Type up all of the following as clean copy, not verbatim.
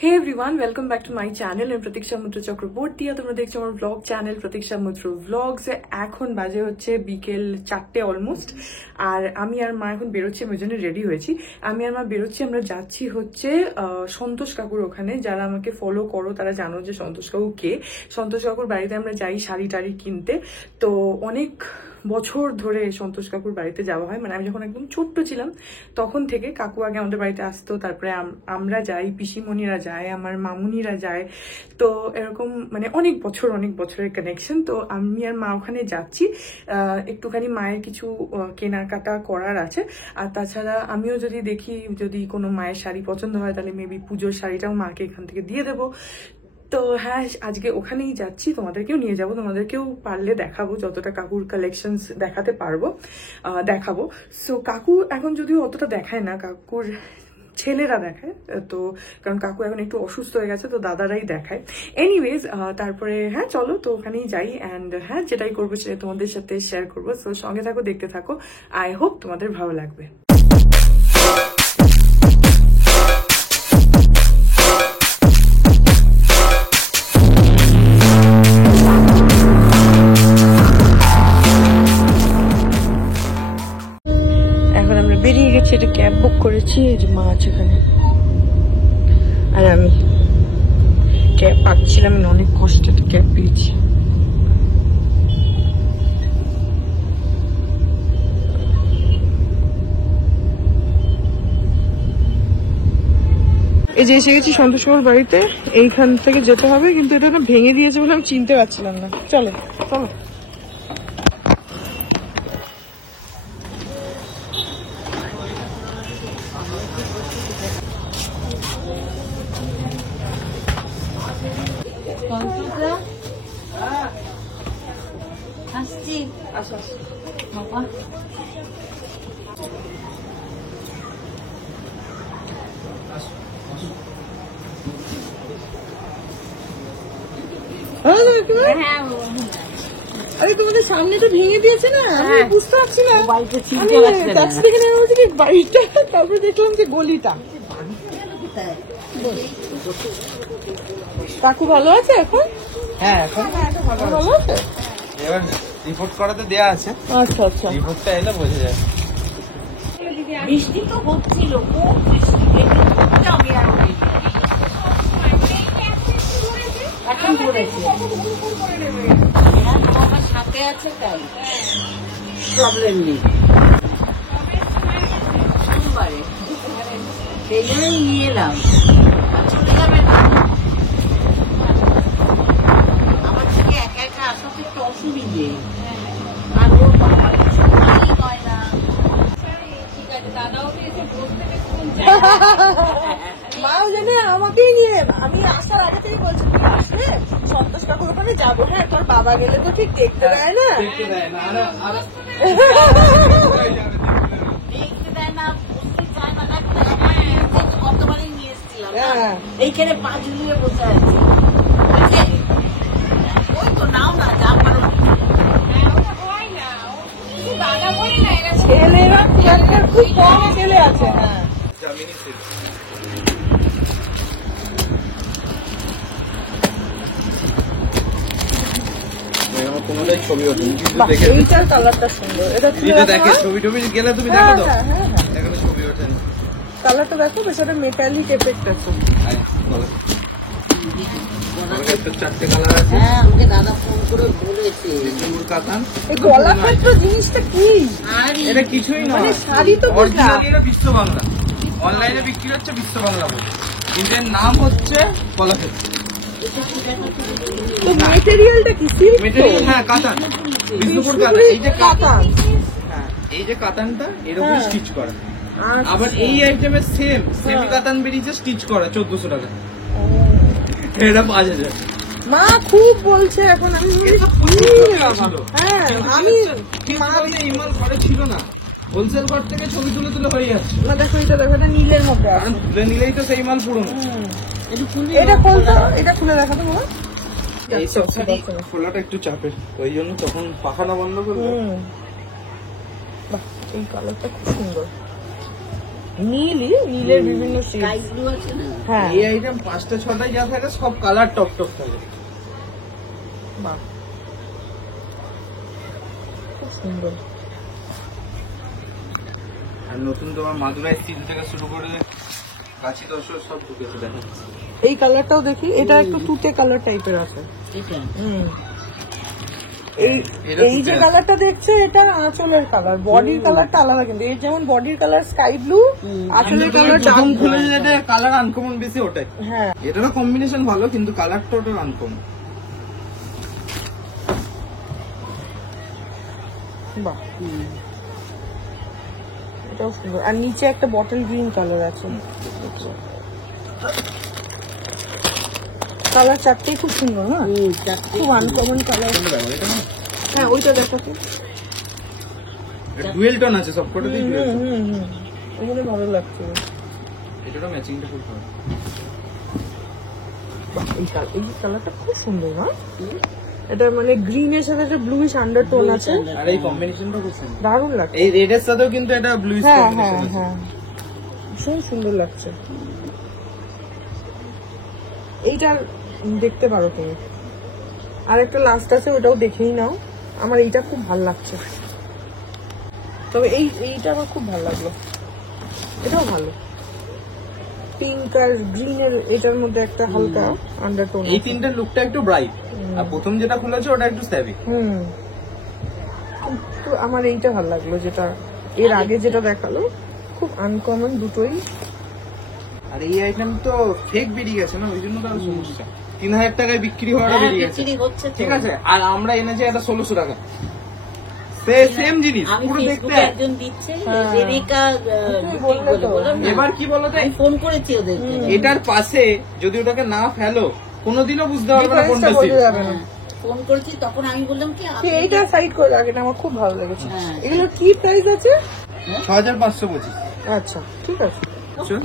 Hey everyone, welcome back to my channel. I'm Pratiksha Mutro Chakraborty. তোমরা দেখছো আমার vlog channel Pratiksha Mutro Vlogs. এখন বাজে হচ্ছে বিকেল 4টে অলমোস্ট। আর আমি আর মা এখন বেরোচ্ছি, আমি ওই জন্য রেডি হয়েছি। আমি আর মা বেরোচ্ছি, আমরা যাচ্ছি হচ্ছে সন্তোষ কাকুর ওখানে। যারা আমাকে ফলো করো তারা জানো যে সন্তোষ কাকু কে। সন্তোষ কাকুর বাড়িতে আমরা যাই শাড়ি টাড়ি কিনতে। তো অনেক বছর ধরে সন্তোষ কাকুর বাড়িতে যাওয়া হয়, মানে আমি যখন একদম ছোট্ট ছিলাম তখন থেকে কাকু আগে আমাদের বাড়িতে আসতো, তারপরে আমরা যাই, পিসিমণিরা যায়, আমার মামুনিরা যায়। তো এরকম মানে অনেক বছরের কানেকশন। তো আমি আর মা ওখানে যাচ্ছি, একটুখানি মায়ের কিছু কেনাকাটা করার আছে। আর তাছাড়া আমিও যদি দেখি যদি কোনো মায়ের শাড়ি পছন্দ হয় তাহলে মেবি পুজোর শাড়িটাও মাকে এখান থেকে দিয়ে দেবো। তো হ্যাঁ, আজকে ওখানেই যাচ্ছি, তোমাদেরকেও নিয়ে যাবো, তোমাদেরকেও পারলে দেখাবো, যতটা কাকুর কালেকশনস দেখাতে পারবো দেখাবো। সো কাকু এখন যদিও অতটা দেখায় না, কাকুর ছেলেরা দেখায়, তো কারণ কাকু এখন একটু অসুস্থ হয়ে গেছে, তো দাদারাই দেখায়। এনিওয়েজ তারপরে হ্যাঁ চলো, তো ওখানেই যাই। অ্যান্ড হ্যাঁ, যেটাই করবো সেটা তোমাদের সাথে শেয়ার করবো। সো সঙ্গে থাকো, দেখতে থাকো। আই হোপ তোমাদের ভালো লাগবে। বেরিয়ে গেছি, একটা ক্যাব বুক করেছি, এই যে মা আছে এখানে, আর আমি ক্যাব পাচ্ছিলাম না, অনেক কষ্টে তো ক্যাব পেয়েছি। এই যে এসে গেছি সন্তোষ কাকুর বাড়িতে, এইখান থেকে যেতে হবে, কিন্তু এটা না ভেঙে দিয়েছে বলে আমি চিনতে পারছিলাম না। চলো চলো। আরে তোমাদের সামনে তো ভেঙে দিয়েছে না, আমি বুঝতে পারছি না বাড়িটা, তারপরে দেখলাম যে গলিটা। কাকু ভালো আছে এখন? হ্যাঁ এখন ভালো আছে। এবার রিপোর্ট করাতে দেয়া আছে। আচ্ছা আচ্ছা, রিপোর্টটা এলে বোঝা যায়। বৃষ্টি তো হচ্ছিল, খুব বৃষ্টি, আমি আর এখন পড়েছে, আমার সাথে আছে, তাই প্রবলেম নেই। সোমবারে সেই জন্যই নিয়ে এলাম, চলে যাবে না। আমার থেকে একা একা আসা তো একটু অসুবিধে, আর ওর বাবা কিছু হয় না। মাও জানে আমাকেই নিয়ে, আমি আসার আগে থেকে বলছি তুই আসবে সন্তোষ কাকুর ওখানে যাবো। হ্যাঁ, তোর বাবা গেলে তো ঠিক দেখতে দেয় না, দেখতে দেয় না, বুঝতে চায় না। কতবারই নিয়ে এসেছিলাম, এইখানে পা ঝুলিয়ে বসে আছে। ওই তো নাও না, যা পারো। ছেলেরা খুব কম ছেলে আছে। হ্যাঁ, ছবি ওঠে, এইটার কালারটা সুন্দর, এটা দেখে ছবি টবি গেলে তুমি দেখো তো, এখানে ছবি ওঠে না। কালারটা দেখো, বেশ একটা মেটালিক এফেক্ট আছে। চারটে কালার আছে। হ্যাঁ, আমাকে দাদা ফোন করে বলেছে। কাতান, এই গলা ক্ষেত্র জিনিসটা কি? এটা কিছুই নয়, মানে শাড়ি তো অরিজিনালি এটা বিশ্ব বাংলা, অনলাইনে বিক্রি হচ্ছে বিশ্ব বাংলা বলে, কিন্তু এর নাম হচ্ছে কলাক্ষেত্র। তো মেটেরিয়ালটা কি? সিল্ক? মেটেরিয়াল হ্যাঁ কাতান, বিষ্ণুপুর কাতান। এই যে কাতান, হ্যাঁ এই যে কাতানটা এর উপর স্টিচ করা। আবার এই আইটেমের সেমি কাতান বেরিয়েছে স্টিচ করা 1400 টাকা, এটা 5000। মা খুব বলছে এখন, আমি হ্যাঁ আমি এই মাল ঘরে ছিল না, হোলসেল ঘর থেকে ছবি তুলে তুলে হয়ে যাচ্ছে। না দেখো, এটা দেখো, এটা নীলের মধ্যে আছে, তুলে নিলেই তো সেই মাল পুরনো। এটা খুলতো, এটা খুলে দেখাতো বাবা। এইসব শাড়ি খোলাটা একটু চাপের, ওই জন্য তখন পাখাটা বন্ধ করবো। বাহ, এই কালারটা খুব সুন্দর। নীলের বিভিন্ন স্কাই শেড। ব্লু আছে না? হ্যাঁ এই আইটেম 5টা 6টায় যা থাকে সব কালার টপ টপ থাকে। বাহ খুব সুন্দর। আর নতুন তোমার মাদুরাই সিল থেকে শুরু করে কাছি দশর সব ঢুকেছে দেখা যাচ্ছে। এই কালারটাও দেখি, এটা একটু তুতে কালার টাইপের আছে। এটা এই যে কালারটা দেখছে এটা আঁচলের কালার, বডির কালারটা আলাদা, কিন্তু এর যেমন বডির কালার স্কাই ব্লু, আঁচলের কালার ডার্ক খুলে যেটা কালার আনকমন বেশি ওটাই। হ্যাঁ এটারও কম্বিনেশন ভালো কিন্তু কালারটা ওটার আনকমন। বাহ এটাও সুন্দর। আর নিচে একটা বটল গ্রিন কালার আছে, কালার চারটেই খুব সুন্দর না, খুব আনকমন কালার। হ্যাঁ ওইটা দেখো তো, ডুয়েল টোন আছে সবকটাতেই ডুয়েল টোন। ওগুলো ভালো লাগছে। এটারও ম্যাচিংটা খুব ভালো। এই কালারটা খুব সুন্দর না, এটা মানে গ্রিনের সাথে একটা ব্লুইশ আন্ডারটোন আছে, আর এই কম্বিনেশনটা খুব সুন্দর, দারুণ লাগছে। এই রেড এর সাথেও কিন্তু এটা ব্লুইশ হ্যাঁ কম্বিনেশন হ্যাঁ আছে। হ্যাঁ ভীষণ সুন্দর লাগছে। এইটা দেখতে পারো তুমি, আর একটা লাস্ট আছে ওটাও দেখেই নাও। আমার এইটা খুব ভালো লাগছে, তবে এইটা আমার খুব ভালো লাগলো, এটাও ভালো। পিঙ্ক আর গ্রিনের এটার মধ্যে একটা হালকা আন্ডারটোন। এই তিনটার লুকটা একটু ব্রাইট, আর প্রথম যেটা খুলেছে ওটা একটু স্যাভি। কিন্তু আমার এইটা ভালো লাগলো, যেটা এর আগে যেটা দেখালো খুব আনকমন দুটোই। আর এই আইটেম তো ফেক বেরিয়ে গেছে না, ওই জন্য তো আরো সমস্যা। 3000 টাকায় বিক্রি হওয়াটা হ্যাঁ, বেরিয়ে গেছে, বিক্রি হচ্ছে তো। ঠিক আছে। আর আমরা এনেছি এটা 1600 টাকা, সেম জিনিস আমি পুরো দেখতে ফেসবুকে একজন দিচ্ছে রেনিকা বললে তো। বললাম না? এবার কি বলতো, আমি ফোন করেছি ওদেরকে। এটার পাশে যদি ওটাকে না ফেলো কোনোদিনও বুঝতে পারবে না কোনটা ডিফারেন্সটা সিল। বোঝা যাবে না। ফোন করেছি তখন আমি বললাম কি আপনি এইটা সাইড করে রাখেন, আমার খুব ভালো লেগেছে। হ্যাঁ। এগুলো কি প্রাইস আছে? 6525। আচ্ছা ঠিক আছে।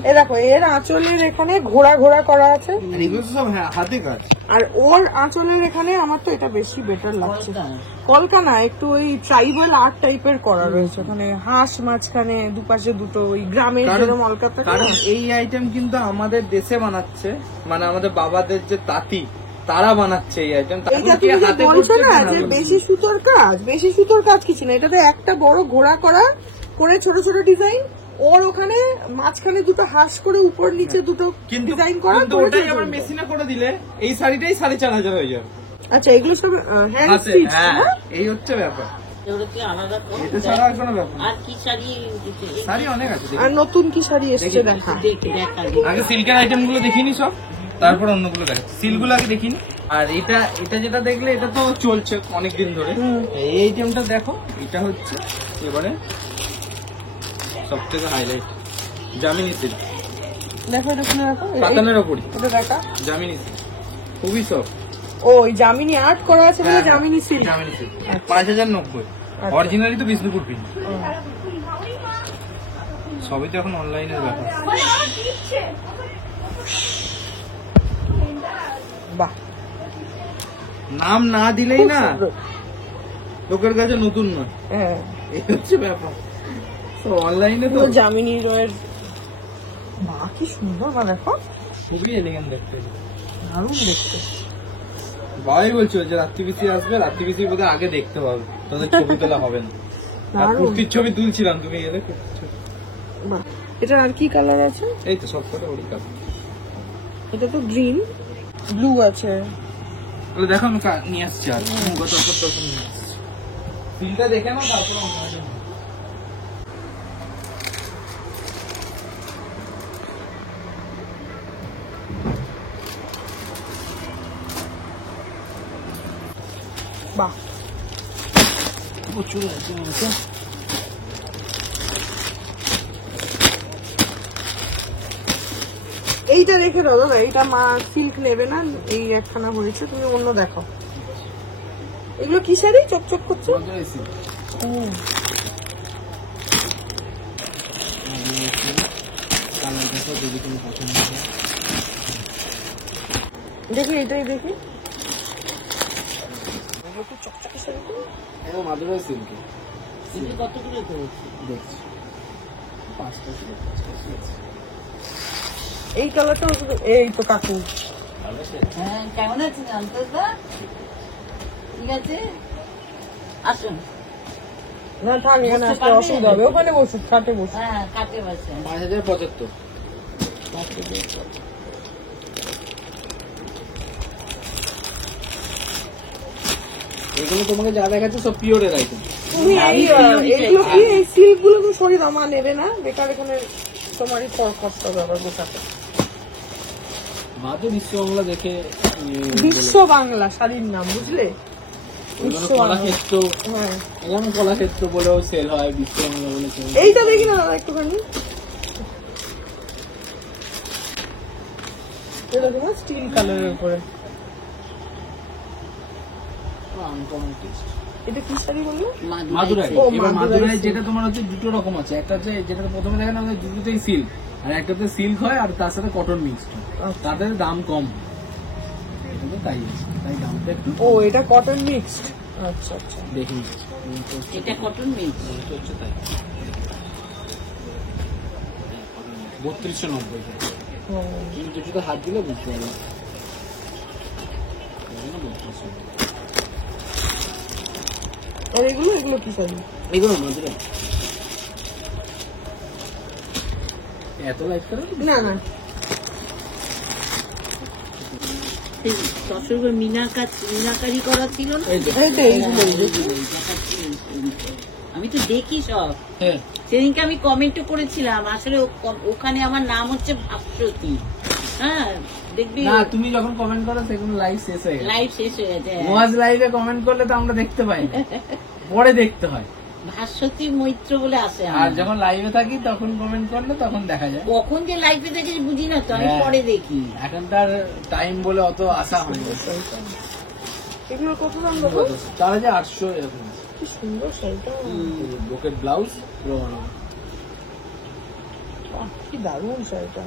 এ দেখো এর আঁচলের এখানে ঘোড়া ঘোড়া করা আছে, আর এগুলো তো সব হাতে কাজ। আর ওর আঁচলের এখানে আমার তো এটা বেশি বেটার লাগছে। কলকাতায়। কলকা না, একটু ওই ট্রাইবাল আর্ট টাইপের করা রয়েছে ওখানে, হাঁস মাঝখানে দুপাশে দুটো, ওই গ্রামের যেরকম অলকাতা। কারণ এই আইটেম কিন্তু আমাদের দেশে বানাচ্ছে, মানে আমাদের বাবাদের যে তাঁতি তারা বানাচ্ছে এই আইটেম। এইটা তুমি যে বলছো না যে বেশি সুতোর কাজ, বেশি সুতোর কাজ কিছু না, এটাতে একটা বড় ঘোড়া করা করে ছোট ছোট ডিজাইন, ওর ওখানে মাঝখানে দুটো হাঁস করে উপর নিচে দুটো কিন্তু ডিজাইন করা। কিন্তু ওটাই আবার মেশিনে করে দিলে এই শাড়িটাই 4500 হয়ে যাবে। আচ্ছা এগুলো সব হ্যান্ড হাতে, স্টিচ হ্যাঁ, না? এই হচ্ছে ব্যাপার। ওরা কি আলাদা করে এটা ছাড়া আর কোনো ব্যাপার না। আর কি শাড়ি দিচ্ছে? শাড়ি অনেক আছে, দেখি। আর নতুন কি শাড়ি এসছে দেখা। দেখা আগে সিল্কের আইটেম গুলো দেখিনি সব, তারপর অন্যগুলো দেখ। সিল্কগুলো আগে দেখিনি। আর এটা যেটা দেখলে এটা তো চলছে অনেকদিন ধরে। এই আইটেমটা দেখো, এটা হচ্ছে এবারে সব থেকে হাইলাইট, জামিনী সিল্ক, দেখো এটা শুনে রাখো, কাতানের ওপরই এটা দেখা। জামিনী সিল্ক, খুবই সব। ও ওই জামিনী আর্ট করা আছে বলে Jamini silk. Jamini silk 5090, originally তো বিষ্ণুপুর প্রিন্ট। সবই তো এখন অনলাইনের ব্যাপার। বাহ নাম না দিলেই না লোকের কাছে নতুন নয়, হ্যাঁ এই হচ্ছে ব্যাপার। তো অনলাইনে তো জামিনী রয়ের। বাহ কি সুন্দর, বা দেখো খুবই এলিগেন্ট দেখতে। দারুণ দেখতে। বাবাই বলছিল যে রাত্রি পিসি আসবে, রাত্রি পিসি বোধহয় আগে দেখতে হবে, তাদের ছবি তোলা হবে না। আর দারুণ। কুর্তির ছবি তুলছিলাম, তুমি এলে বাহ এটা আর কি কালার আছে? এই তো সব কটা ওরই কাজ। এটা তো গ্রিন, ব্লু আছে। তাহলে দেখো আমি নিয়ে আসছি, আর ফিলটা দেখে নাও তারপরে অন্য item। বাহ প্রচুর আছে। এইটা রেখে দাও দাদা, এইটা মা সিল্ক নেবে না, এই একখানা হয়েছে, তুমি অন্য দেখো। এগুলো কি শাড়ি চকচক করছে? মাদুরাই সিল্ক। কালার দেখো যদি কোনো পছন্দ হয়। দেখি এটাই দেখি। এগুলো কি চকচকে শাড়ি তো? এটা মাদুরাই সিল্ক কিন্তু কত করে করেছি? দেখছি। এই কালারটা এই তো কাকু হ্যাঁ, কেমন আছেন অন্তর্দা? ঠিক আছে, আসুন। না থাক, এখানে আসতে অসুবিধা হবে, ওখানে বসুন, খাটে বসুন। হ্যাঁ, কাটে বসেন। 5075। এগুলো তোমাকে যা দেখাচ্ছে সব পিওরের আইটেম। তুমি এইগুলো কি এই সিল্ক গুলো তুমি সরিয়ে দাও, মা নেবে না, বেকার এখানে তোমারই কষ্ট হবে আবার গোটাতে। মা তো বিশ্ববাংলা দেখে বিশ্ব বাংলা শাড়ির নাম, বুঝলে? কলাক্ষেত্র, হ্যাঁ, যেমন কলাক্ষেত্র বলেও সেল হয়, বিশ্ববাংলা বলে সেল। এইটা দেখি না দাদা একটুখানি, এটা তোমার স্টিল কালারের উপরে, আনকমন টেস্ট। এটা কি শাড়ি বললো? মাদুরাই। ও, এবার মাদুরাই মাদুরাই silk। যেটা তোমার হচ্ছে দুটো রকম আছে, একটা হচ্ছে যেটা প্রথমে দেখেন আমাদের দুটোতেই সিল্ক, আর একটাতে সিল্ক হয় আর তার সাথে কটন মিক্সড হয়, তাদের দাম কম। এটা তো তাই আছে, তাই দামটা একটু। ও, এটা কটন মিক্সড। আচ্ছা আচ্ছা, দেখি এটা কটন মিক্স হচ্ছে তাই। 3290। তুমি দুটোতে হাত দিলে বুঝতে পারবে। আর এগুলো এগুলো কি শাড়ি? এগুলো মাদুরাই। এত লাইট করে না না, শ্বশুর মিনাকারি করা ছিল না? এই যে এইটা এইগুলো আমি তো দেখি সব। হ্যাঁ, সেদিনকে আমি কমেন্টও করেছিলাম, আসলে ওখানে আমার নাম হচ্ছে ভাস্বতী। হ্যাঁ, দেখবি না তুমি যখন কমেন্ট করো সেগুলো লাইভ শেষ হয়ে গেছে। লাইভ শেষ হয়ে গেছে। নোয়াজ লাইভে কমেন্ট করলে তো আমরা দেখতে পাই না, পরে দেখতে হয়। ভাস্বতী মৈত্র বলে আসে আর আমার। যখন লাইভে থাকি তখন কমেন্ট করলে তখন দেখা যায়। কখন যে লাইভে দেখি বুঝি না তো, আমি হ্যাঁ। পরে দেখি। এখন তার টাইম বলে অত আশা হয় না। এগুলোর কত দাম দেবো? 4800 এরকম। কি সুন্দর শাড়িটা, ব্রোকেট ব্লাউজ। বাহ, কি দারুণ শাড়িটা,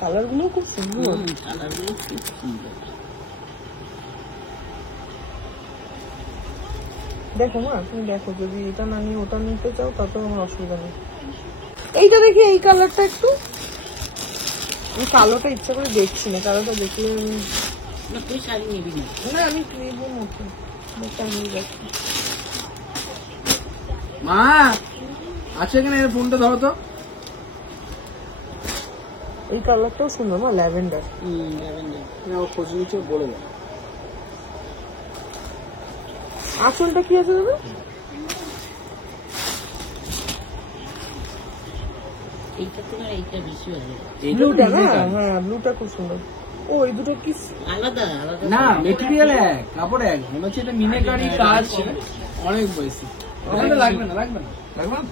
কালার গুলো খুব সুন্দর। কালারগুলো খুব সুন্দর। দেখো মা, তুমি দেখো, যদি এটা না নিয়ে ওটা নিতে চাও তাতে আমার অসুবিধা নেই। এইটা দেখি, এই কালারটা একটু, আমি কালোটা ইচ্ছা করে দেখছি না, কালোটা দেখলে না, তুই শাড়ি নিবি না? না, আমি কিনবো মতো মোটা নিয়ে যাচ্ছি। মা আছে এখানে, ফোনটা ধরো তো। এই কালারটাও সুন্দর মা, ল্যাভেন্ডার। খোঁজ নিচ্ছে বলে দাও। আঁচলটা কি আছে দাদা? এইটা তোমার এইটা বেশি ভালো। ব্লুটা না? হ্যাঁ, ব্লুটা খুব সুন্দর। ও, এই দুটো কি আলাদা আলাদা না, মেটেরিয়াল এক, কাপড় এক, মনে হচ্ছে এটা মিনেকারি কাজ অনেক বেশি। ওখানে লাগবে না, লাগবে না, লাগবে না।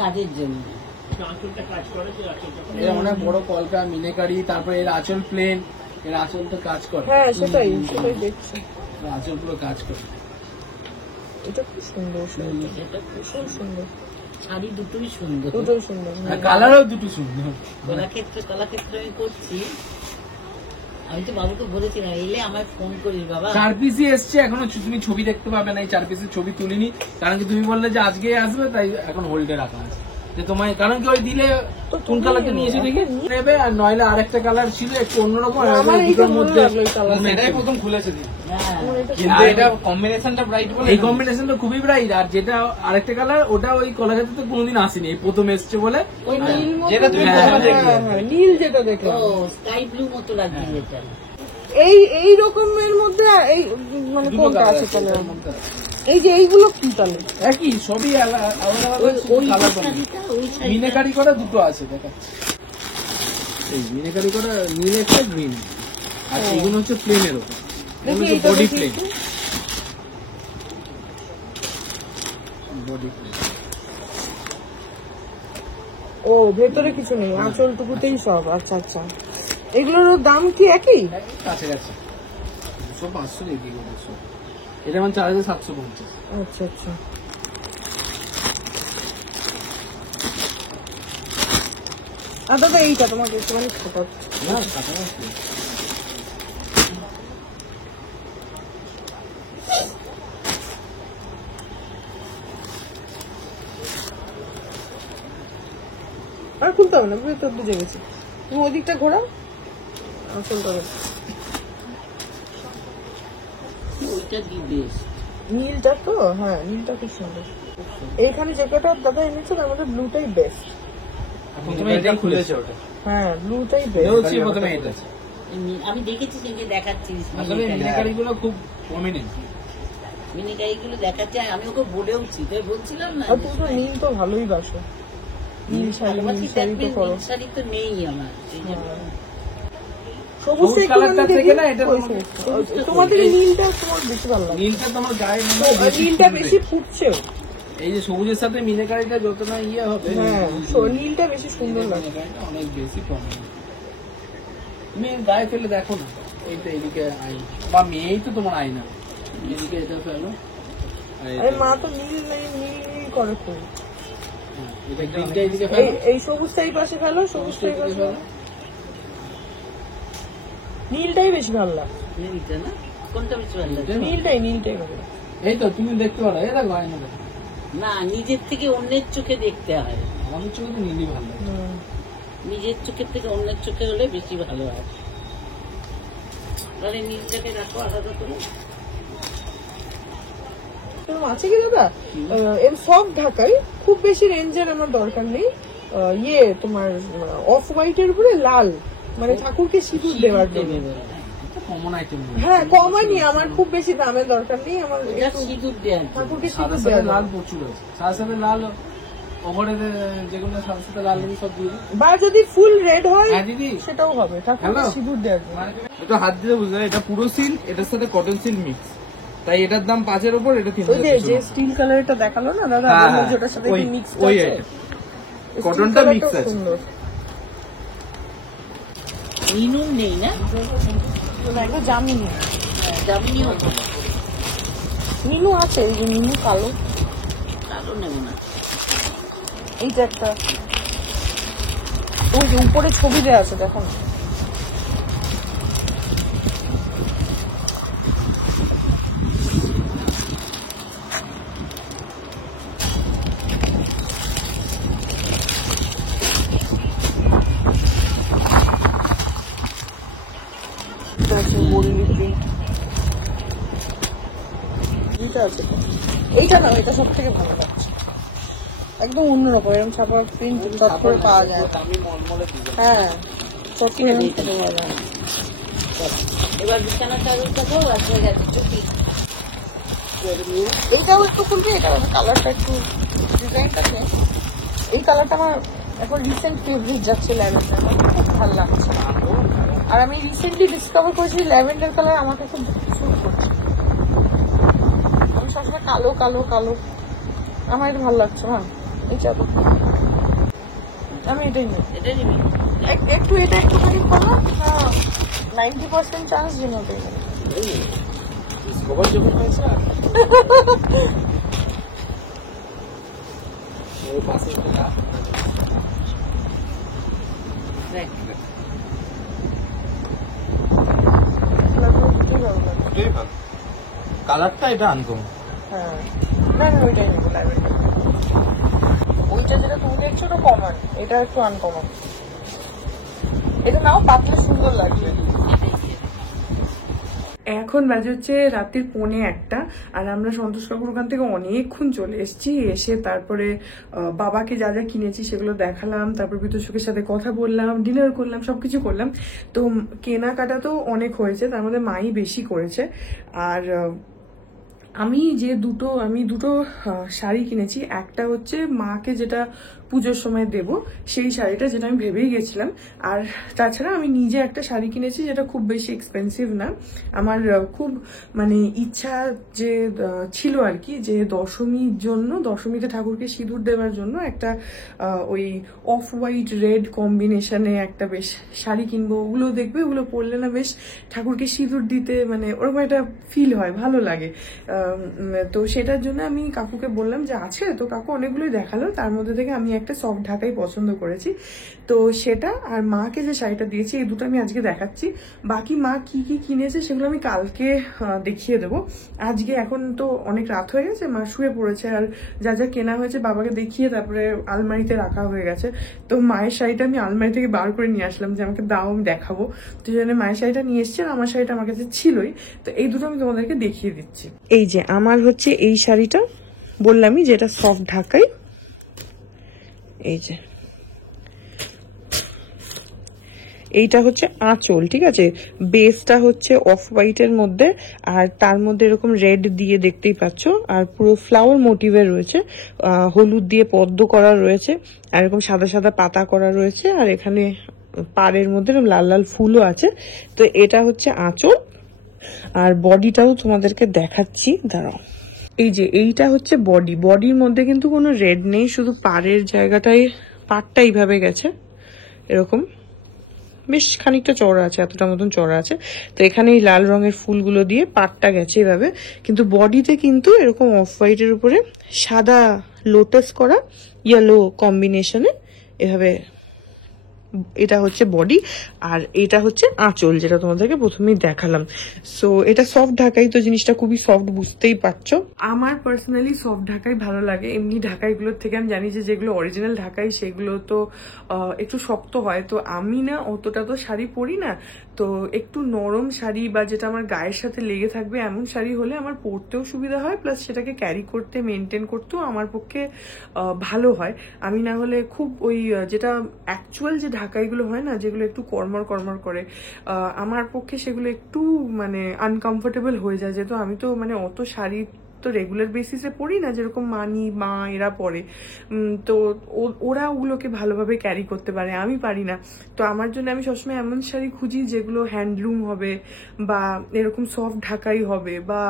কাজের জন্য। এর অনেক বড় কলকা, মিনেকারি, তারপরে এর আঁচল প্লেন, এর আঁচল তো কাজ করে। হ্যাঁ, সেটাই দেখছি। এর আঁচল পুরো কাজ করে। এটা খুব সুন্দর শাড়িটা, এটা ভীষণ সুন্দর, শাড়ি দুটোই সুন্দর। দুটোই সুন্দর। আর কালারও দুটো সুন্দর। কলাক্ষেত্র আমি করছি। আমি তো বাবুকে বলেছিলাম, এলে আমায় ফোন করিস বাবা। 4 পিসই এসছে, এখনো তুমি ছবি দেখতে পাবে না, এই 4 পিসের ছবি তুলিনি, কারণ কি তুমি বললে যে আজকে আসবে, তাই এখন হোল্ডে রাখা আছে। যে তোমায়, কারণ কি ওই দিলে কোন কালারটা নিয়েছে দেখে নেবে, আর নইলে আরেকটা কালার ছিল একটু অন্যরকম, আমার এইটা দুটোর ভালো মধ্যে লাগলো, এই কালারটা। এটাই প্রথম খুলেছে। হ্যাঁ, কিন্তু এটা কম্বিনেশনটা ব্রাইট বলে, এই কম্বিনেশনটা খুবই ব্রাইট। আর যেটা আরেকটা কালার, ওটা ওই কলাক্ষেত্রে কোনোদিন আসেনি, এই প্রথম এসছে বলে। ওই নীল মতো, যেটা তুমি হ্যাঁ, প্রথমে দেখলে। হ্যাঁ, নীল যেটা দেখলাম, ও স্কাই ব্লু মতো লাগছে এটা। এই রকমের মধ্যে এই মানে দুটো কোনটা কালার আছে আছে, কালার? এটার মধ্যে আছে। এই যে এইগুলো কি তাহলে? একই, সবই আলাদা আলাদা ওই কালার। শাড়িটা, ওই শাড়িটা মিনেকারি করা দুটো আছে, দেখাচ্ছি। এই মিনেকারি করা নীল একটা, গ্রিন, আর এগুলো হচ্ছে প্লেনের ওপর, দেখি এইটা বডি দেখি প্লেন। একটু। Body plain. ও, ভেতরে কিছু নেই, আঁচলটুকুতেই সব। আচ্ছা আচ্ছা, এগুলোর দাম কি একই? কাছাকাছি 200-500 দেখি। এটা আমার 4750। আচ্ছা আচ্ছা, আর দাদা এইটা তোমাকে একটুখানি ছোট, না কাছাকাছি। খুলতে হবে না, ভেতর বুঝে গেছি। তুমি ওদিকটা ঘোরাও, চলতে হবে। ওইটা দি বেস্ট। নীলটা তো, হ্যাঁ নীলটা খুব সুন্দর। এইখানে যে কটা দাদা এনেছে তার মধ্যে ব্লুটাই বেস্ট। প্রথমে এটা খুলেছে ওটা, হ্যাঁ ব্লুটাই বলছি বেস্ট। প্রথমে এটা। আমি দেখেছি সেদিকে দেখাচ্ছিস আসলে মিনাকারি গুলো খুব প্রমিনেন্ট, মিনিকারি গুলো দেখাচ্ছে। আমি ওকে বলেওছি, তাই বলছিলাম না আর তুমি তো নীল তো ভালোই বাসো, নীল শাড়ি, নীল শাড়ি তো করো। শাড়ি তো নেই আমার, সেই জন্য। সবুজ সবুজ কালারটা থেকে না এটা তোমাদের নীলটা তোমার বেশি ভালো লাগে, নীলটা তোমার গায়ে নীলটা বেশি ফুটছেও। এই যে সবুজের সাথে মিনাকারিটা যত না ইয়ে হবে, হ্যাঁ নীলটা বেশি সুন্দর লাগে। মিনাকারিটা অনেক বেশি প্রমিনেন্ট। তুমি গায়ে ফেলে দেখো না, এইটা এদিকে আই বা মেয়েই তো তোমার আই না, এদিকে এটা ফেলো। আরে মা তো নীল নীল নীল করে খুব। এটা গ্রিনটা এদিকে ফেলো, এই সবুজটা এই পাশে ফেলো, সবুজটা এই পাশে ফেলো। নীলটাই বেশি ভালো লাগে, নীলটা না, কোনটা বেশি ভালো লাগে? নীলটাই ভালো লাগে। এই তো তুমি দেখতে পারো, এই দেখো আয়না দেখো, না, নিজের থেকে অন্যের চোখে দেখতে হয়। আমার চোখে তো নীলই ভালো লাগে। নিজের চোখের থেকে অন্যের চোখে হলে বেশি ভালো হয়। তাহলে নীলটাকে রাখো আলাদা করে। এরকম আছে কি দাদা? এর সব ঢাকায় খুব বেশি রেঞ্জের আমার দরকার নেই। ইয়ে তোমার অফ হোয়াইটের উপরে লাল, মানে ঠাকুরকে সিঁদুর দেওয়ার জন্য। কমন আইটেম, হ্যাঁ কমানি, আমার খুব বেশি দামের দরকার নেই, আমার এটা একটু সিঁদুর দেওয়া। ঠাকুরকে সাদা সিঁদুর সাথে দেওয়ার লাল জন্য। প্রচুর আছে, সাদা সাথে লাল ওপরে যেগুলো সাদা সাথে লাল আমি সব দিয়ে দিই। বা যদি ফুল রেড হয় হ্যাঁ দিদি, সেটাও হবে, ঠাকুরকে Hello? সিঁদুর দেওয়ার জন্য। এটা হাত দিয়ে বুঝলে এটা পুরো সিল্ক, এটার সাথে কটন সিল্ক মিক্স, তাই এটার দাম 5-এর উপর, এটা ওই যে 3,500। স্টিল কালারটা দেখালো না দাদা, হ্যাঁ, বললো হ্যাঁ, যেটার সাথে ওই- মিক্স ওই আছে, item। কটনটা mix আছে। সুন্দর। মিনুর নেই না? একটু জামিনি, দামিনিও মিনু আছে, এই যে মিনু কালো, কালো নেব না। এইটা একটা, ওই যে উপরে ছবি দেওয়া আছে দেখো না। এটা আছে বললি প্রিন্ট, এইটা আছে তো। এইটা না, এটা সব থেকে ভালো লাগছে, একদম অন্যরকম, এরকম ছাপা প্রিন্ট চট করে পাওয়া যায় না। আমি মলমলে দিই। হ্যাঁ সত্যি এরকম খেতে পাওয়া যায় না। এবার বিছানা চাদর দেবো, আর হয়ে গেছে ছুটি। এইটাও একটু খুলবে, এটা কালারটা একটু ডিজাইনটা চেঞ্জ। এই কালারটা আমার এখন রিসেন্ট ফেভারিট যাচ্ছে, ল্যাভেন্ডার, খুব ভালো লাগছে। আর আমি রিসেন্টলি ডিসকভার করেছি ল্যাভেন্ডার কালার আমাকে খুব স্যুট করছে। আমি সবসময় কালো কালো কালো, আমার এটা ভালো লাগছে না এই চাদর, আমি এটাই নেই। এটা নিবি? একটু এটা একটুখানি খোলো, হ্যাঁ 90% চান্স যেন ওটাই নেই। খবর যখন হয়েছে ওই পাশে একটা দেখ, এটাই ভালো, কালারটা এটা আনকমন। হ্যাঁ না না ওইটাই নেবো, ল্যাভেন্ডার। ওইটা যেটা তুমি দেখছো ওটা কমন, এটা একটু আনকমন। এটা নাও, পাতলে সুন্দর লাগবে। এখন বাজে হচ্ছে রাত্রির 1:45, আর আমরা সন্তোষ কাকুর ওখান থেকে অনেকক্ষণ চলে এসেছি। এসে তারপরে বাবাকে যা যা কিনেছি সেগুলো দেখালাম, তারপর বিদ্যুৎসুখের সাথে কথা বললাম, ডিনার করলাম, সবকিছু করলাম। তো কেনাকাটা তো অনেক হয়েছে, তার মধ্যে মাই বেশি করেছে। আর আমি দুটো শাড়ি কিনেছি। একটা হচ্ছে মাকে যেটা পুজোর সময় দেব সেই শাড়িটা, যেটা আমি ভেবেই গেছিলাম। আর তাছাড়া আমি নিজে একটা শাড়ি কিনেছি যেটা খুব বেশি এক্সপেন্সিভ না। আমার খুব মানে ইচ্ছা যে ছিল আর কি, যে দশমীতে ঠাকুরকে সিঁদুর দেওয়ার জন্য একটা ওই অফ হোয়াইট রেড কম্বিনেশনে একটা বেশ শাড়ি কিনবো। ওগুলো দেখবে, ওগুলো পরলে না বেশ ঠাকুরকে সিঁদুর দিতে মানে ওরকম একটা ফিল হয়, ভালো লাগে। তো সেটার জন্য আমি কাকুকে বললাম যে আছে, তো কাকু অনেকগুলোই দেখালো, তার মধ্যে থেকে আমি একটা সফট ঢাকাই পছন্দ করেছি, তো সেটা আর মাকে যে শাড়িটা দিয়েছি এই দুটো আমি আজকে দেখাচ্ছি। বাকি মা কি কি কিনেছে সেগুলো আমি কালকে দেখিয়ে দেবো। আজকে এখন তো অনেক রাত হয়ে গেছে, মা শুয়ে পড়েছে, আর যা যা কেনা হয়েছে বাবাকে দেখিয়ে তারপরে আলমারিতে রাখা হয়ে গেছে। তো মায়ের শাড়িটা আমি আলমারি থেকে বার করে নিয়ে আসলাম যে আমাকে দাও আমি দেখাবো, তো সেই জন্য মায়ের শাড়িটা নিয়ে এসছি, আর আমার শাড়িটা আমার কাছে ছিলই, তো এই দুটো আমি তোমাদেরকে দেখিয়ে দিচ্ছি। এই যে আমার হচ্ছে এই শাড়িটা বললামই যেটা সফট ঢাকাই, এই যে এইটা হচ্ছে আঁচল, ঠিক আছে, বেসটা হচ্ছে অফ হোয়াইটের মধ্যে, আর তার মধ্যে এরকম রেড দিয়ে দেখতেই পাচ্ছ, আর পুরো ফ্লাওয়ার মোটিভের রয়েছে, হলুদ দিয়ে পদ্ম করা রয়েছে, আর এরকম সাদা সাদা পাতা করা রয়েছে, আর এখানে পাড়ের মধ্যে লাল লাল ফুলও আছে। তো এটা হচ্ছে আঁচল, আর বডিটাও তোমাদেরকে দেখাচ্ছি, দাঁড়াও। এই যে এইটা হচ্ছে বডি, বডির মধ্যে কিন্তু কোনো রেড নেই, শুধু পাড়ের জায়গাটায় পাড়টা এইভাবে গেছে, এরকম বেশ খানিকটা চড়া আছে, এতটা মতন চড়া আছে। তো এখানে এই লাল রঙের ফুলগুলো দিয়ে পাড়টা গেছে এভাবে, কিন্তু বডিতে কিন্তু এরকম অফ হোয়াইটের উপরে সাদা লোটাস করা ইয়েলো কম্বিনেশনে এভাবে, এটা হচ্ছে বডি, আর এটা হচ্ছে আঁচল যেটা তোমাদেরকে প্রথমেই দেখালাম। সো এটা সফট ঢাকাই, তো জিনিসটা খুবই সফট, বুঝতেই পারছো। আমার পার্সোনালি সফট ঢাকাই ভালো লাগে, এমনি ঢাকাইগুলোর থেকে আমি জানি যে যেগুলো অরিজিনাল ঢাকাই সেগুলো তো একটু শক্ত হয়, তো আমি না অতটা তো শাড়ি পরি না, তো একটু নরম শাড়ি বা যেটা আমার গায়ের সাথে লেগে থাকবে এমন শাড়ি হলে আমার পরতেও সুবিধা হয়, প্লাস সেটাকে ক্যারি করতে মেনটেন করতেও আমার পক্ষে ভালো হয়। আমি না হলে খুব ওই যেটা অ্যাকচুয়াল যে ঢাকাইগুলো হয় না, যেগুলো একটু কর্মর কর্মর করে, আমার পক্ষে সেগুলো একটু মানে আনকমফোর্টেবল হয়ে যায়, যেহেতু আমি তো মানে অত শাড়ি তো রেগুলার বেসিসে পড়ি না, যেরকম মানি মা এরা পরে, তো ওরা ওগুলোকে ভালোভাবে ক্যারি করতে পারে, আমি পারি না। তো আমার জন্য আমি সবসময় এমন শাড়ি খুঁজি যেগুলো হ্যান্ডলুম হবে, বা এরকম সফট ঢাকাই হবে, বা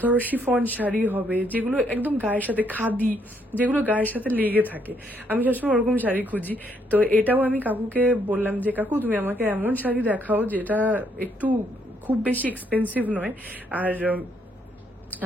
ধরো শিফন শাড়ি হবে, যেগুলো একদম গায়ের সাথে, খাদি যেগুলো গায়ের সাথে লেগে থাকে, আমি সবসময় ওরকম শাড়ি খুঁজি। তো এটাও আমি কাকুকে বললাম যে কাকু তুমি আমাকে এমন শাড়ি দেখাও যেটা একটু খুব বেশি এক্সপেন্সিভ নয়, আর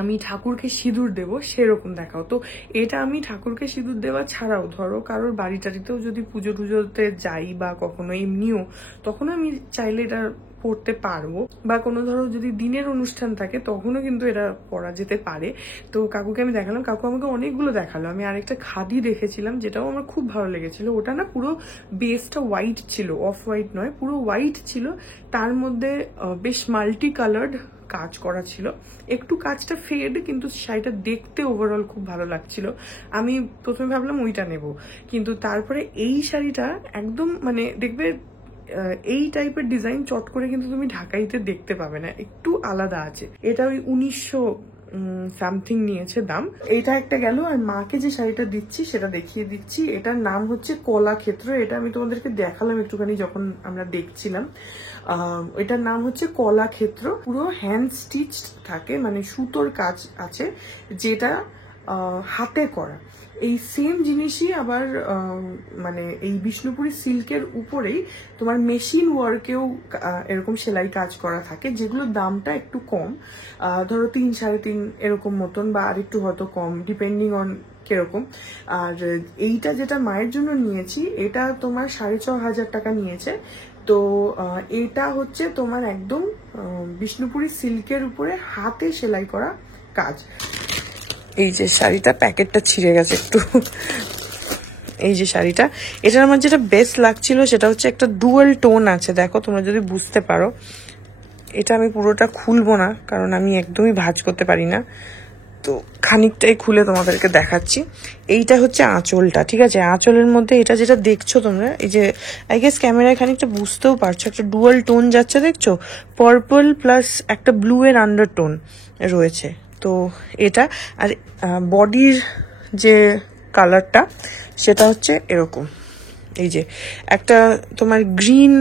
আমি ঠাকুরকে সিঁদুর দেবো সেরকম দেখাও। তো এটা আমি ঠাকুরকে সিঁদুর দেওয়া ছাড়াও ধরো কারোর বাড়ি টাড়িতেও যদি পুজো টুজোতে যাই বা কখনো এমনিও, তখন আমি চাইলে এটা পড়তে পারবো, বা কোনো ধরো যদি দিনের অনুষ্ঠান থাকে তখনও কিন্তু এটা পরা যেতে পারে। তো কাকুকে আমি দেখালাম, কাকু আমাকে অনেকগুলো দেখালো। আমি আরেকটা খাদি দেখেছিলাম যেটাও আমার খুব ভালো লেগেছিল, ওটা না পুরো বেসটা হোয়াইট ছিল, অফ হোয়াইট নয়, পুরো হোয়াইট ছিল, তার মধ্যে বেশ মাল্টি কালার্ড কাজ করা ছিল, একটু কাজটা ফেড, কিন্তু শাড়িটা দেখতে ওভারঅল খুব ভালো লাগছিল। আমি প্রথমে ভাবলাম ওইটা নেব, কিন্তু তারপরে এই শাড়িটা একদম মানে দেখবে এই টাইপের ডিজাইন চট করে কিন্তু তুমি ঢাকাইতে দেখতে পাবে না, একটু আলাদা আছে। এটা ওই 1900 সামথিং নিয়েছে দাম। এটা একটা গেল, আর মাকে যে শাড়িটা দিচ্ছি সেটা দেখিয়ে দিচ্ছি। এটার নাম হচ্ছে কলাক্ষেত্র, এটা আমি তোমাদেরকে দেখালাম একটুখানি যখন আমরা দেখছিলাম। এটার নাম হচ্ছে কলাক্ষেত্র, পুরো হ্যান্ড স্টিচ থাকে, মানে সুতোর কাজ আছে, যেটা হাতে করা। এই সেম জিনিসই আবার মানে এই বিষ্ণুপুরি সিল্কের উপরেই তোমার মেশিন ওয়ার্কেও এরকম সেলাই কাজ করা থাকে, যেগুলোর দামটা একটু কম, ধরো 3-3.5 এরকম মতন, বা আরেকটু হয়তো কম, ডিপেন্ডিং অন কিরকম। আর এইটা যেটা মায়ের জন্য নিয়েছি, এটা তোমার 6,500 টাকা নিয়েছে। তো এটা হচ্ছে তোমার একদম বিষ্ণুপুরি সিল্কের উপরে হাতে সেলাই করা কাজ। এই যে শাড়িটা, প্যাকেটটা ছিঁড়ে গেছে একটু, এই যে শাড়িটা, এটার আমার যেটা বেস্ট লাগছিল সেটা হচ্ছে একটা ডুয়াল টোন আছে, দেখো তোমরা যদি বুঝতে পারো। এটা আমি পুরোটা খুলবো না কারণ আমি একদমই ভাঁজ করতে পারি না, তো খানিকটাই খুলে তোমাদেরকে দেখাচ্ছি। এইটা হচ্ছে আঁচলটা, ঠিক আছে, আঁচলের মধ্যে এটা যেটা দেখছো তোমরা, এই যে আই গেস ক্যামেরায় খানিকটা বুঝতেও পারছো, একটা ডুয়াল টোন যাচ্ছে দেখছো, পার্পল প্লাস একটা ব্লু এর আন্ডারটোন রয়েছে। তো এটা, আর বডির যে কালারটা সেটা হচ্ছে এরকম, এই যে একটা তোমার গ্রিন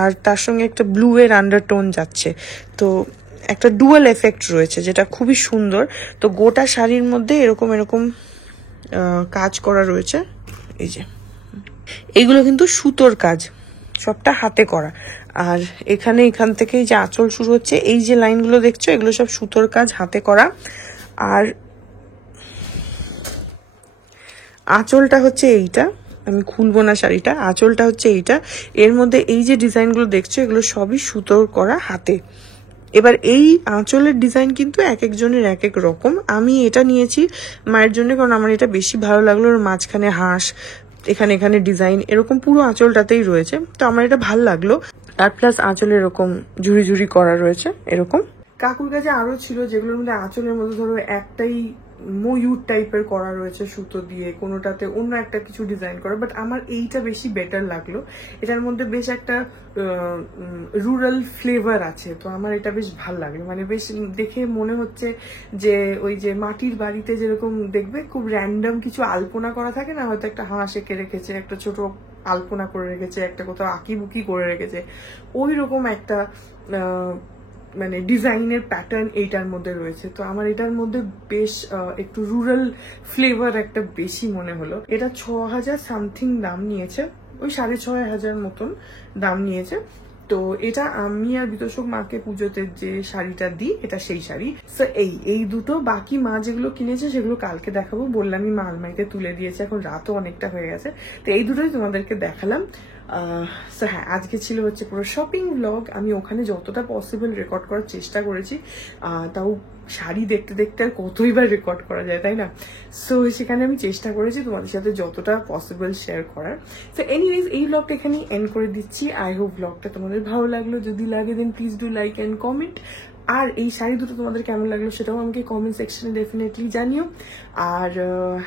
আর তার সঙ্গে একটা ব্লু এর আন্ডারটোন যাচ্ছে, তো একটা ডুয়াল এফেক্ট রয়েছে যেটা খুবই সুন্দর। তো গোটা শাড়ির মধ্যে এরকম এরকম কাজ করা রয়েছে, এই যে এইগুলো কিন্তু সুতোর কাজ, সবটা হাতে করা। আর এখান থেকে যে আঁচল শুরু হচ্ছে, এই যে লাইনগুলো দেখছো, এগুলো সব সুতোর কাজ, হাতে করা। আঁচলটা হচ্ছে এইটা, আমি খুলবো না শাড়িটা, আঁচলটা হচ্ছে এইটা। এর মধ্যে এই যে ডিজাইনগুলো দেখছো এগুলো সবই সুতোর করা হাতে। এবার এই আঁচলের ডিজাইন কিন্তু এক একজনের এক এক রকম। আমি এটা নিয়েছি মায়ের জন্য, কারণ আমার এটা বেশি ভালো লাগলো। ওর মাঝখানে হাঁস, এখানে এখানে ডিজাইন এরকম পুরো আঁচলটাতেই রয়েছে, তো আমার এটা ভাল লাগলো। আর প্লাস আঁচলে এরকম ঝুড়ি ঝুড়ি করা রয়েছে এরকম। কাকুর কাছে আরো ছিল যেগুলোর মধ্যে আঁচলের মধ্যে ধরো একটাই ময়ূর টাইপের করা রয়েছে সুতো দিয়ে, কোনোটাতে অন্য একটা কিছু ডিজাইন করা, বাট আমার এইটা বেশি বেটার লাগলো। এটার মধ্যে বেশ একটা রুরাল ফ্লেভার আছে, তো আমার এটা বেশ ভাল লাগলো। মানে বেশ দেখে মনে হচ্ছে যে ওই যে মাটির বাড়িতে যেরকম দেখবে খুব র্যান্ডম কিছু আলপনা করা থাকে না, হয়তো একটা হাঁস এঁকে রেখেছে, একটা ছোট আলপনা করে রেখেছে, একটা কোথাও আঁকিবুকি করে রেখেছে, ওই রকম একটা মানে ডিজাইনের প্যাটার্ন এইটার মধ্যে রয়েছে। তো আমার এটার মধ্যে বেশ একটু রুরাল ফ্লেভার একটা বেশি মনে হলো। এটা 6000 সামথিং দাম নিয়েছে, ওই 6500 মতন দাম নিয়েছে। তো এটা আমি আর বিতোষক মাকে পুজোতে যে শাড়িটা দিই এটা সেই শাড়ি। তো এই দুটো, বাকি মা যেগুলো কিনেছে সেগুলো কালকে দেখাবো, বললামই মা আলমারিতে তুলে দিয়েছে, এখন রাতও অনেকটা হয়ে গেছে। তো এই দুটোই তোমাদেরকে দেখালাম। সো হ্যাঁ, আজকে ছিল হচ্ছে পুরো শপিং ব্লগ। আমি ওখানে যতটা পসিবল রেকর্ড করার চেষ্টা করেছি, তাও শাড়ি দেখতে দেখতে আর কতই বার রেকর্ড করা যায়, তাই না? সো সেখানে আমি চেষ্টা করেছি তোমাদের সাথে যতটা পসিবল শেয়ার করার। সো এনিওয়েজ, এই ব্লগটা এখানেই এন্ড করে দিচ্ছি। আই হোপ ব্লগটা তোমাদের ভালো লাগলো। যদি লাগে then please do like and comment. আর এই শাড়ি দুটো তোমাদের কেমন লাগলো সেটাও আমাকে কমেন্ট সেকশনে ডেফিনেটলি জানিও। আর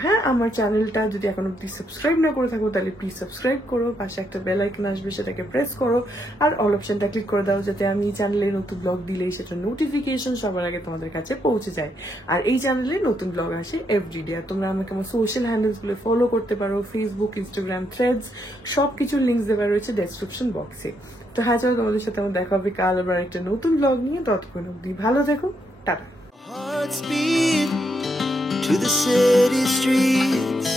হ্যাঁ, আমার চ্যানেলটা যদি এখন অব্দি সাবস্ক্রাইব না করে থাকো তাহলে প্লিজ সাবস্ক্রাইব করো, পাশে একটা বেল আইকন আসবে সেটাকে প্রেস করো, আর অল অপশনটা ক্লিক করে দাও যাতে আমি চ্যানেলে নতুন ব্লগ দিলেই সেটা নোটিফিকেশন সবার আগে তোমাদের কাছে পৌঁছে যায়। আর এই চ্যানেলে নতুন ব্লগ আসে এভরিডে। আর তোমরা আমাকে আমার সোশ্যাল হ্যান্ডেলস গুলো ফলো করতে পারো, ফেসবুক, ইনস্টাগ্রাম, থ্রেডস, সবকিছুর লিঙ্কস দেওয়া রয়েছে ডেসক্রিপশন বক্সে। তো হ্যাঁ, চলো তোমাদের সাথে আমার দেখা হবে কাল আবার একটা নতুন ব্লগ নিয়ে। ততক্ষণ অব্দি ভালো থেকো, tata. Hearts beat to the city streets.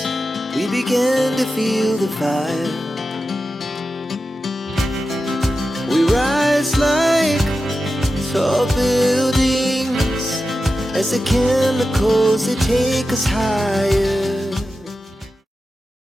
We began to feel the fire. We rise like tall buildings as the chemicals they take us higher.